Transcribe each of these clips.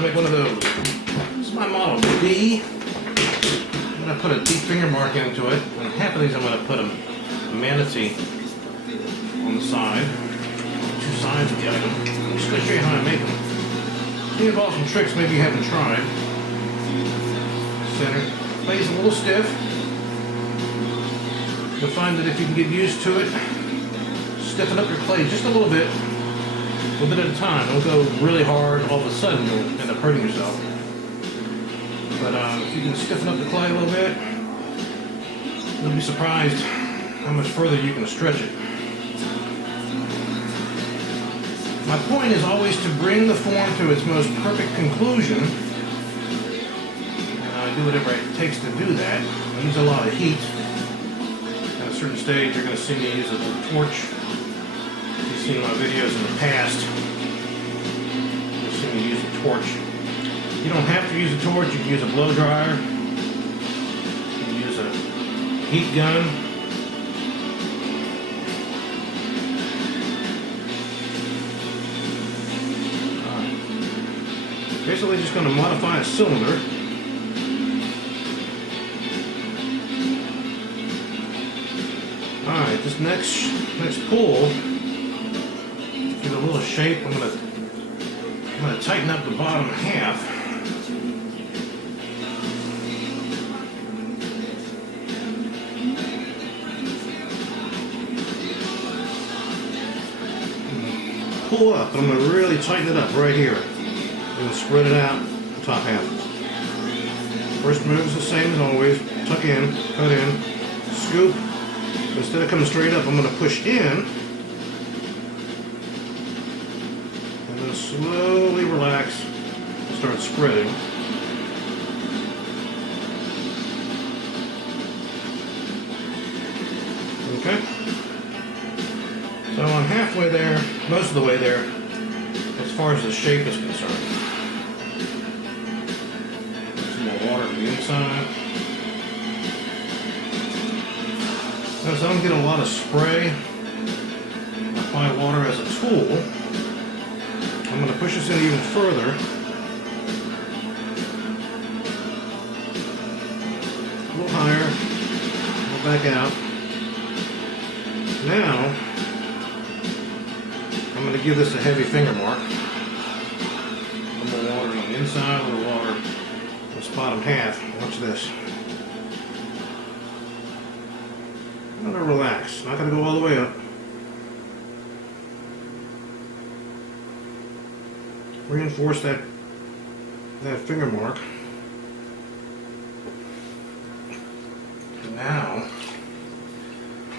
going to make one of those. This is my model B. I'm going to put a deep finger mark into it. And half of these I'm going to put a manatee on the side. Two sides of the item. I'm just going to show you how I make them. They involve some tricks maybe you haven't tried. Center. Clay's a little stiff. You'll find that if you can get used to it, stiffen up your clay just a little bit at a time. Don't go really hard, all of a sudden you'll end up hurting yourself. But if you can stiffen up the clay a little bit, you'll be surprised how much further you can stretch it. My point is always to bring the form to its most perfect conclusion. And I do whatever it takes to do that. I use a lot of heat. At a certain stage, you're going to see me use a torch. You've seen my videos in the past. You'll see me use a torch. You don't have to use a torch. You can use a blow dryer. You can use a heat gun. Basically just going to modify a cylinder. Alright, this next pull, give it a little shape. I'm going to tighten up the bottom half. Pull up, but I'm going to really tighten it up right here. And spread it out the top half. First move is the same as always. Tuck in, cut in, scoop. Instead of coming straight up, I'm going to push in. And then slowly relax and start spreading. Okay? So I'm halfway there, most of the way there, as far as the shape is concerned. Water to the inside. Notice I don't get a lot of spray. I apply water as a tool. I'm going to push this in even further. A little higher. A little back out. Now, I'm going to give this a heavy finger mark. A little water on the inside, a little water. This bottom half, watch this. I'm going to relax, not going to go all the way up. Reinforce that finger mark. And now,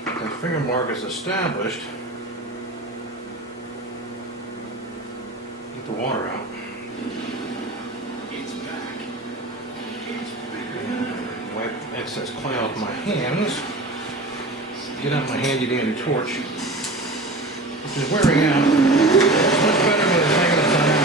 that finger mark is established. Get the water out. Wipe excess clay off my hands. Get out my handy dandy torch, which is wearing out. It's much better when it's hanging upside down.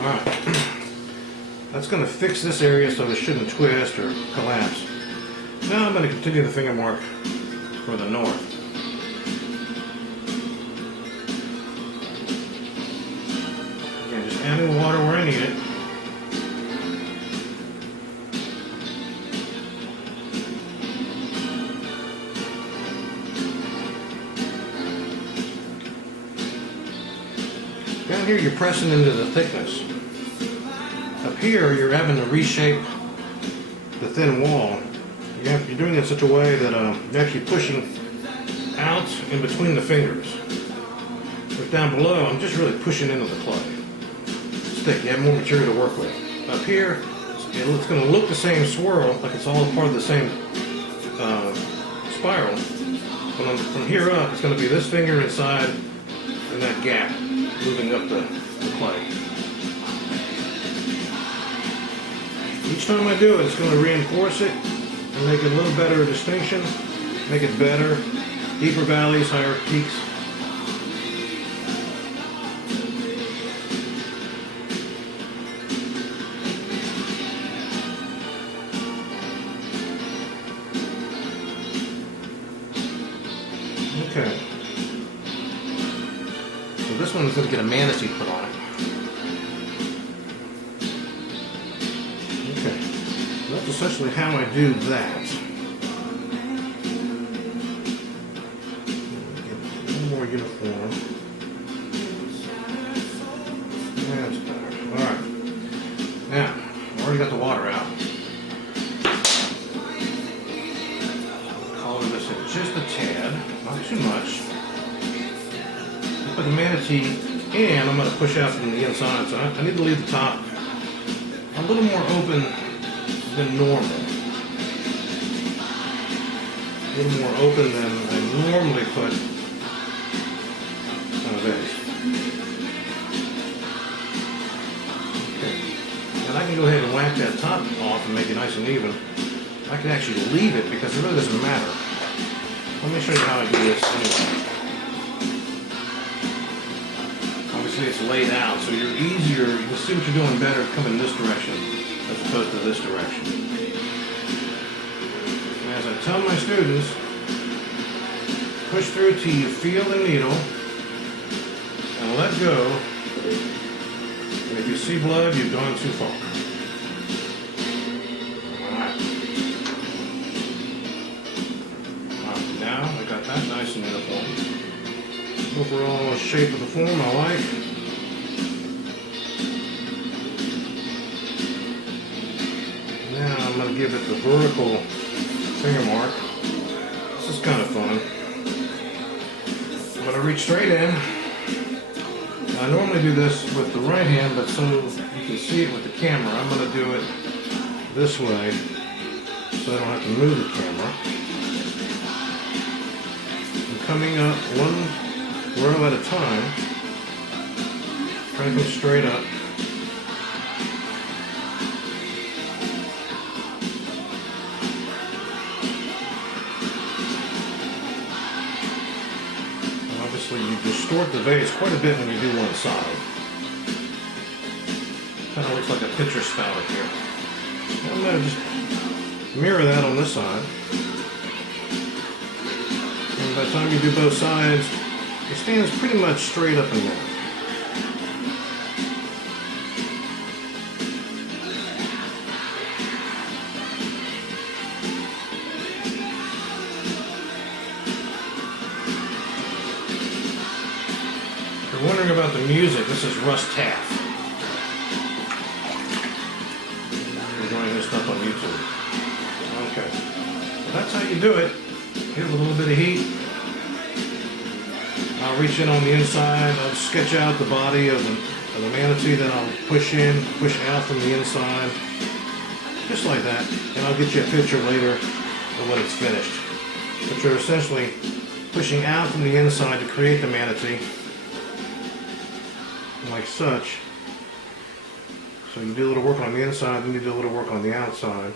Alright. That's going to fix this area so it shouldn't twist or collapse. Now I'm going to continue the finger mark for the north. Again, just adding water where I need it. Down here you're pressing into the thickness. Up here you're having to reshape the thin wall. You're doing it in such a way that you're actually pushing out in between the fingers. But down below, I'm just really pushing into the clay. It's thick, you have more material to work with. Up here, it's going to look the same swirl, like it's all part of the same spiral. But from here up, it's going to be this finger inside and that gap, moving up the clay. Each time I do it, it's going to reinforce it. And make it a little better distinction, make it better, deeper valleys, higher peaks. So this one is going to get a manatee put on it. Okay, so that's essentially how I do that. Get a little more uniform. That's better. Alright. Now, I already got the water out. Color this in just a tad, not too much. Put the manatee in, I'm going to push out from the inside, so I need to leave the top a little more open than normal. A little more open than I normally put on a vase. Okay. And I can go ahead and whack that top off and make it nice and even. I can actually leave it because it really doesn't matter. Let me show you how I do this anyway. Obviously it's laid out, so you're easier, you can see what you're doing better coming in this direction as opposed to this direction. And as I tell my students, push through till you feel the needle and let go. And if you see blood, you've gone too far. Alright, now I got that nice and uniform. Overall shape of the form I like. Now I'm going to give it the vertical finger mark. This is kind of fun. I'm going to reach straight in. I normally do this with the right hand, but so you can see it with the camera, I'm going to do it this way so I don't have to move the camera. I'm coming up one row at a time, trying to go straight up. And obviously you distort the vase quite a bit when you do one side. Kind of looks like a pitcher spout up here. I'm going to just mirror that on this side. And by the time you do both sides, the stand is pretty much straight up and down. If you're wondering about the music, this is Russ Taff. You're joining this stuff on YouTube. Okay. So that's how you do it. Hit it with a little bit of heat. I'll reach in on the inside, I'll sketch out the body of the manatee, then I'll push in, push out from the inside, just like that, and I'll get you a picture later of when it's finished. But you're essentially pushing out from the inside to create the manatee, like such. So you do a little work on the inside, then you do a little work on the outside,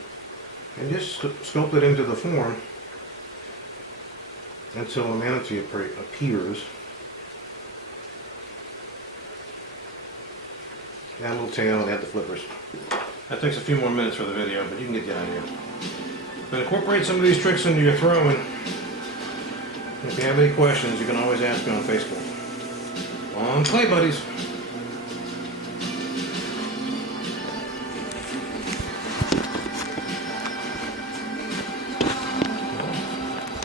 and just sculpt it into the form until a manatee appears. Add a little tail and add the flippers. That takes a few more minutes for the video, but you can get the idea. But incorporate some of these tricks into your throwing. If you have any questions, you can always ask me on Facebook. On Clay Buddies.